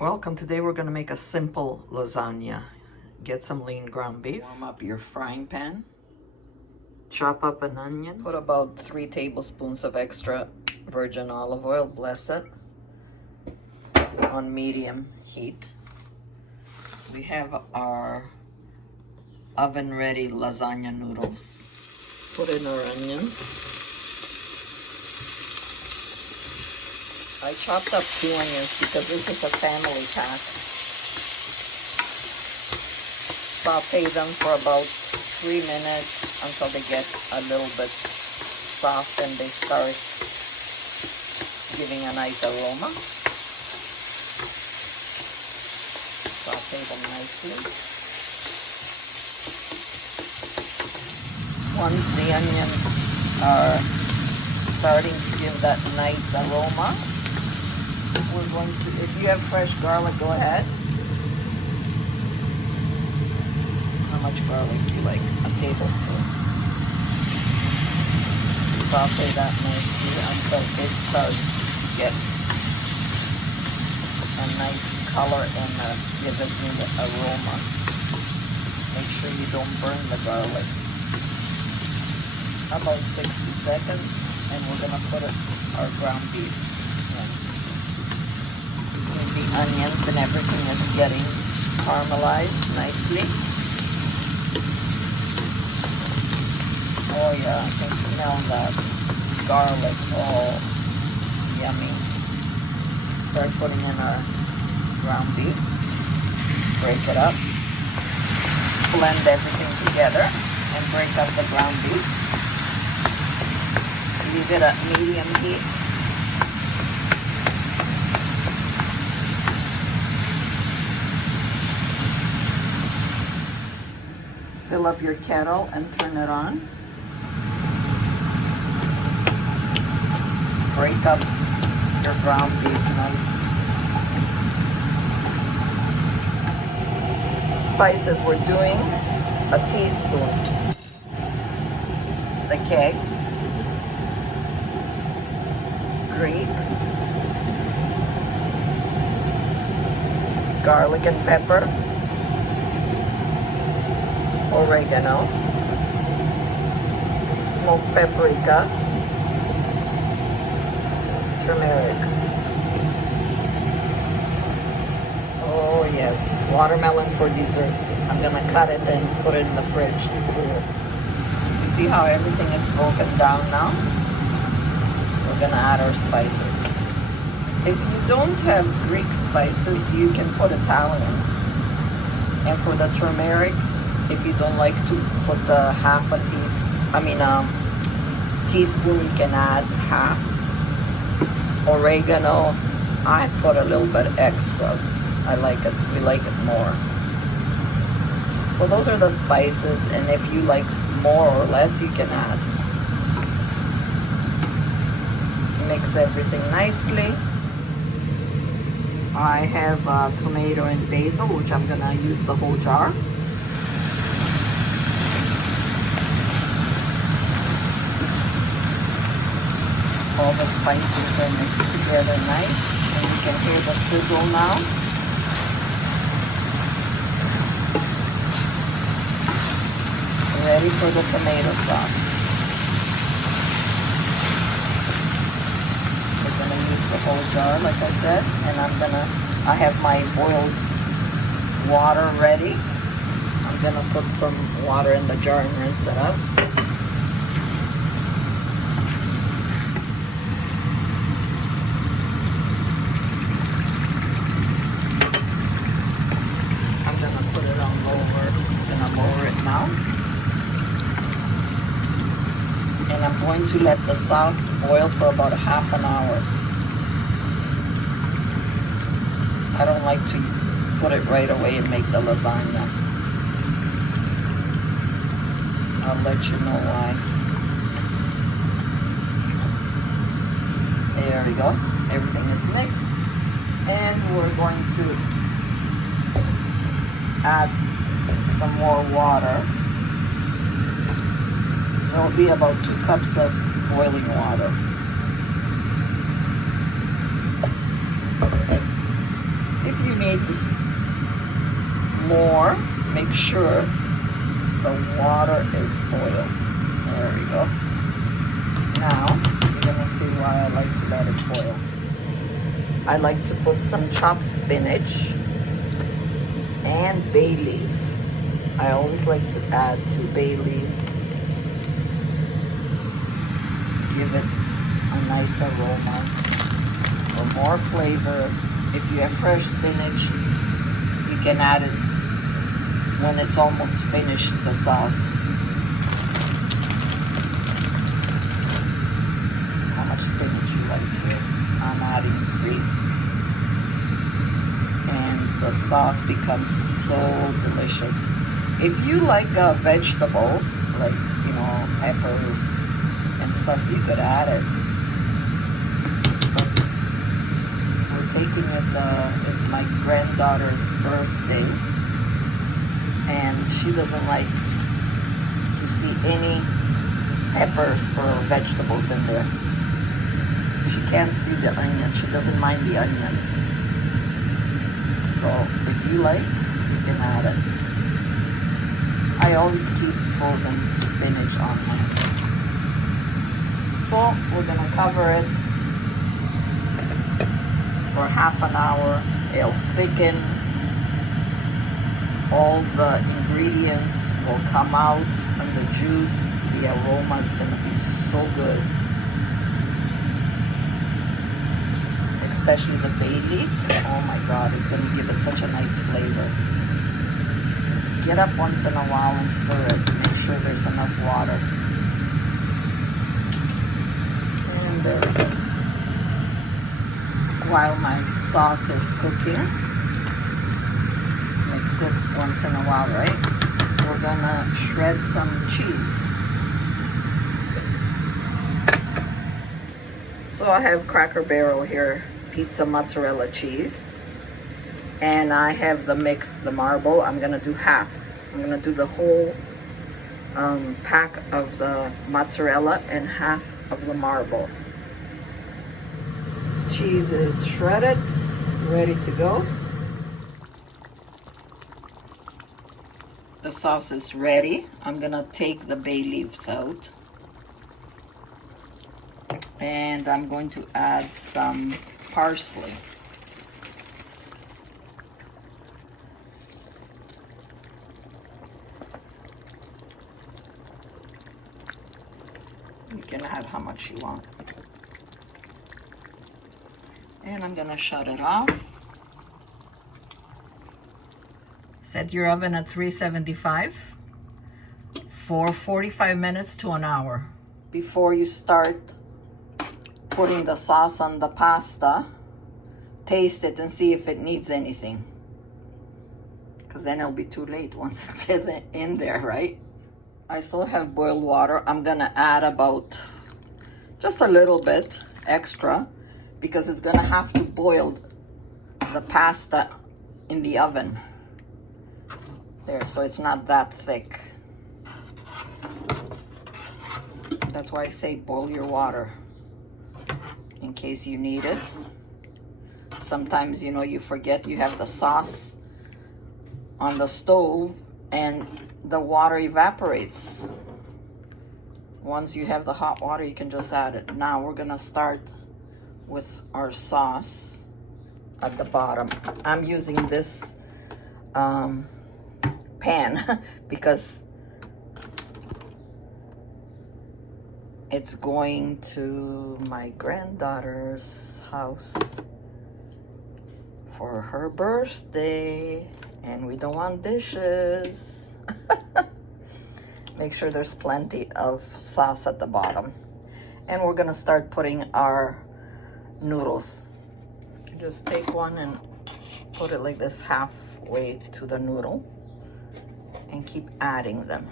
Welcome. Today we're going to make a simple lasagna. Get some lean ground beef. Warm up your frying pan. Chop up an onion. Put about 3 tablespoons of extra virgin olive oil. Bless it. On medium heat. We have our oven ready lasagna noodles. Put in our onions. I chopped up 2 onions because this is a family pack. Saute them for about 3 minutes until they get a little bit soft and they start giving a nice aroma. Saute them nicely. Once the onions are starting to give that nice aroma, we're going to, if you have fresh garlic, go ahead. How much garlic do you like? A tablespoon. Saute that nicely until it starts to get a nice color and give it the aroma. Make sure you don't burn the garlic. About 60 seconds, and we're gonna put our ground beef in. The onions and everything is getting caramelized nicely. Oh yeah, I can smell that garlic. Oh, yummy. Start putting in our ground beef. Break it up. Blend everything together and break up the ground beef. Leave it at medium heat. Fill up your kettle and turn it on. Break up your ground beef nice. Spices, we're doing a teaspoon. The keg, Greek, garlic and pepper, oregano, smoked paprika, turmeric. Oh yes, watermelon for dessert. I'm gonna cut it and put it in the fridge to cool. See how everything is broken down now? We're gonna add our spices. If you don't have Greek spices, you can put Italian. And for the turmeric, if you don't like to put the teaspoon, you can add half. Oregano, I put a little bit extra. I like it, we like it more. So those are the spices, and if you like more or less, you can add. Mix everything nicely. I have tomato and basil, which I'm gonna use the whole jar. All the spices are mixed together nice, and you can hear the sizzle now. Ready for the tomato sauce. We're gonna use the whole jar, like I said, and I have my boiled water ready. I'm gonna put some water in the jar and rinse it up. Lower it now, and I'm going to let the sauce boil for about half an hour. I don't like to put it right away and make the lasagna. I'll let you know why. There we go. Everything is mixed, and we're going to add some more water. So it'll be about 2 cups of boiling water. you need more, make sure the water is boiled. There we go. Now, you're gonna see why I like to let it boil. I like to put some chopped spinach and bay leaf. I always like to add to bay leaf. Give it a nice aroma or more flavor. If you have fresh spinach, you can add it when it's almost finished, the sauce. How much spinach you like here? I'm adding 3. And the sauce becomes so delicious. If you like vegetables, like, you know, peppers and stuff, you could add it. But we're taking it, it's my granddaughter's birthday, and she doesn't like to see any peppers or vegetables in there. She can't see the onions. She doesn't mind the onions. So if you like, you can add it. I always keep frozen spinach on hand. So we're gonna cover it for half an hour. It'll thicken. All the ingredients will come out, and the juice, the aroma is gonna be so good. Especially the bay leaf. Oh my God, it's gonna give it such a nice flavor. Get up once in a while and stir it. Make sure there's enough water. And there we go. While my sauce is cooking, mix it once in a while, right? We're gonna shred some cheese. So I have Cracker Barrel here, pizza mozzarella cheese. And I have the mix, the marble. I'm gonna do half. I'm gonna do the whole pack of the mozzarella and half of the marble. Cheese is shredded, ready to go. The sauce is ready. I'm gonna take the bay leaves out. And I'm going to add some parsley. You can add how much you want. And I'm gonna shut it off. Set your oven at 375 for 45 minutes to an hour. Before you start putting the sauce on the pasta, taste it and see if it needs anything. Because then it'll be too late once it's in there, right? I still have boiled water. I'm gonna add about just a little bit extra because it's gonna have to boil the pasta in the oven. There, so it's not that thick. That's why I say boil your water in case you need it. Sometimes, you know, you forget you have the sauce on the stove and the water evaporates. Once you have the hot water, you can just add it. Now we're gonna start with our sauce at the bottom. I'm using this pan because it's going to my granddaughter's house for her birthday, and we don't want dishes. Make sure there's plenty of sauce at the bottom. And we're gonna start putting our noodles. Just take one and put it like this halfway to the noodle and keep adding them.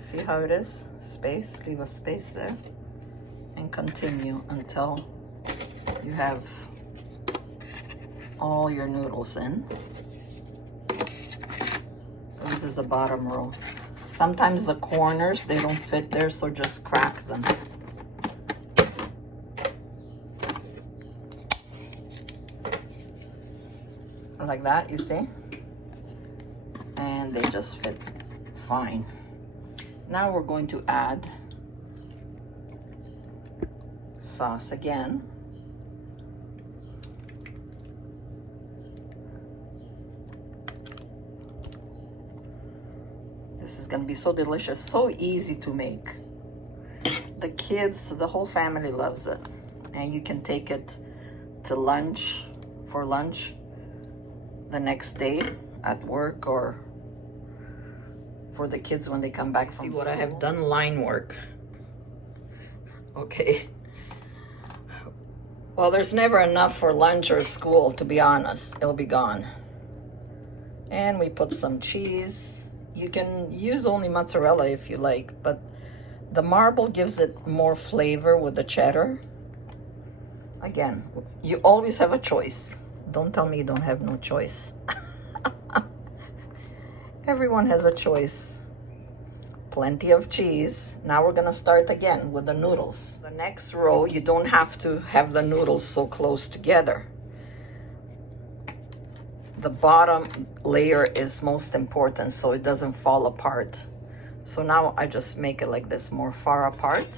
See how it is? Space, leave a space there and continue until you have all your noodles in. This is the bottom row. Sometimes the corners, they don't fit there, so just crack them. like that, you see? And they just fit fine. Now we're going to add sauce again. This is gonna be so delicious, so easy to make. The kids, the whole family loves it. And you can take it to lunch, for lunch, the next day at work, or for the kids when they come back from school. See what I have done? Line work. Okay. Well, there's never enough for lunch or school, to be honest. It'll be gone. And we put some cheese. You can use only mozzarella if you like, but the marble gives it more flavor with the cheddar. Again, you always have a choice. Don't tell me you don't have no choice. Everyone has a choice. Plenty of cheese. Now we're gonna start again with the noodles. The next row, you don't have to have the noodles so close together. The bottom layer is most important so it doesn't fall apart. So now I just make it like this, more far apart.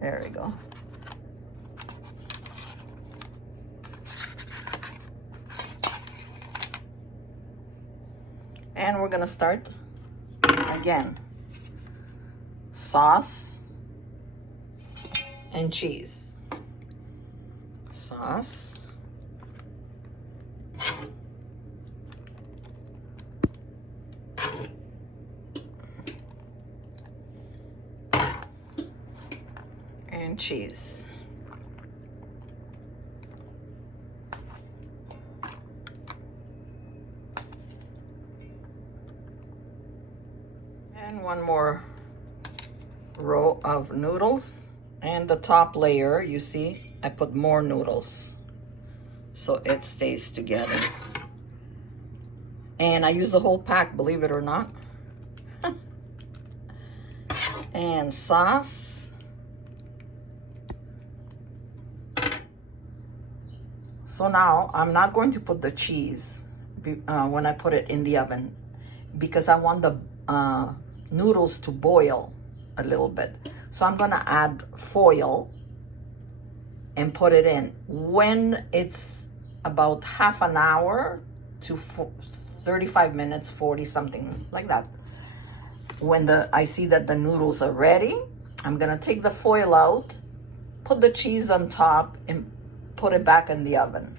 There we go. And we're gonna start again. Sauce and cheese. Sauce. And cheese. And one more row of noodles. And the top layer, you see, I put more noodles so it stays together. And I use the whole pack, believe it or not. And sauce. So now I'm not going to put the cheese when I put it in the oven, because I want the noodles to boil a little bit. So I'm gonna add foil and put it in. When it's about half an hour to 35 minutes, 40 something like that. When I see that the noodles are ready, I'm gonna take the foil out, put the cheese on top, and put it back in the oven.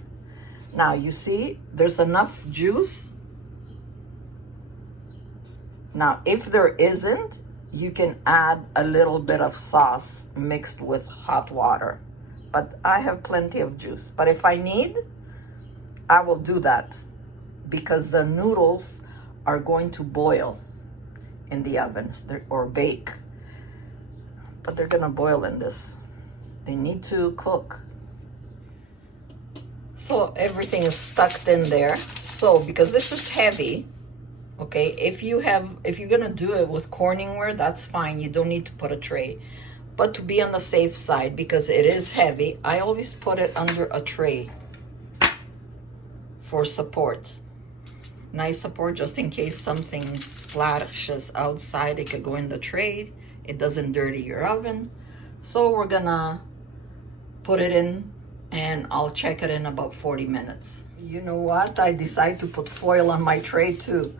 Now you see, there's enough juice. Now, if there isn't, you can add a little bit of sauce mixed with hot water. But I have plenty of juice. But if I need, I will do that, because the noodles are going to boil in the ovens or bake. But they're gonna boil in this. They need to cook. So everything is stuck in there. So because this is heavy, okay, if you're gonna do it with Corningware, that's fine. You don't need to put a tray. But to be on the safe side, because it is heavy, I always put it under a tray for support. Nice support, just in case something splashes outside, it could go in the tray. It doesn't dirty your oven. So we're gonna put it in, and I'll check it in about 40 minutes. You know what? I decided to put foil on my tray too,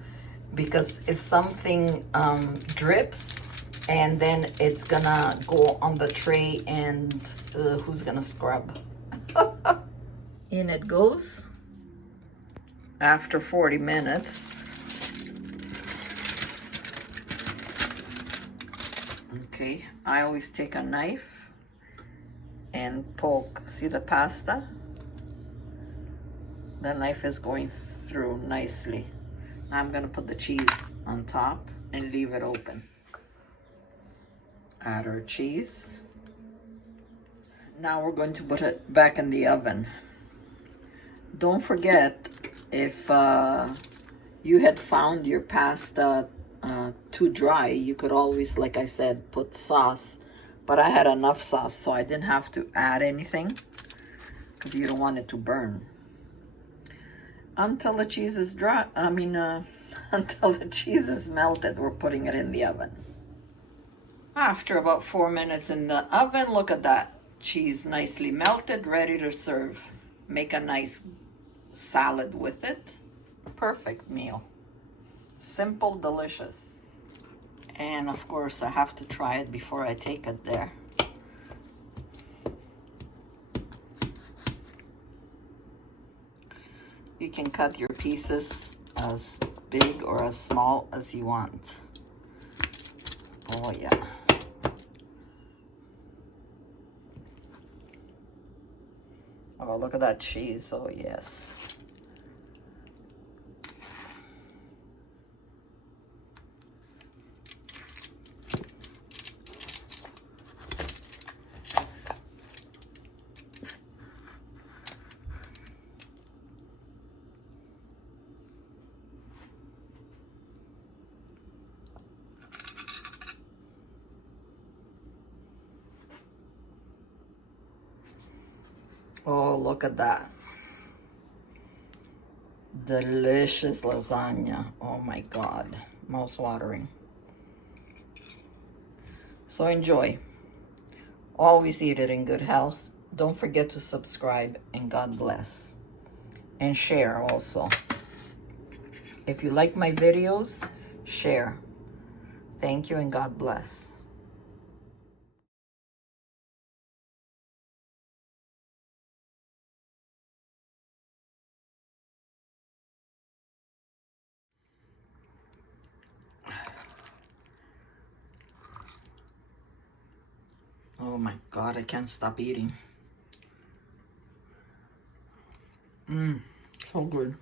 because if something drips, and then it's gonna go on the tray, and who's gonna scrub? In it goes. After 40 minutes. Okay, I always take a knife and poke. See the pasta? The knife is going through nicely. Now I'm gonna put the cheese on top and leave it open. Add our cheese. Now we're going to put it back in the oven. Don't forget, if you had found your pasta too dry, you could always, like I said, put sauce. But I had enough sauce, so I didn't have to add anything because you don't want it to burn. Until the cheese is dry, until the cheese is melted, we're putting it in the oven. After about 4 minutes in the oven, look at that. Cheese nicely melted, ready to serve. Make a nice salad with it. Perfect meal. Simple, delicious. And of course, I have to try it before I take it there. You can cut your pieces as big or as small as you want. Oh yeah. Oh, look at that cheese. Oh yes. Oh, look at that. Delicious lasagna. Oh my God. Mouth-watering. So enjoy. Always eat it in good health. Don't forget to subscribe, and God bless. And share also. If you like my videos, share. Thank you and God bless. Oh my God, I can't stop eating. So good.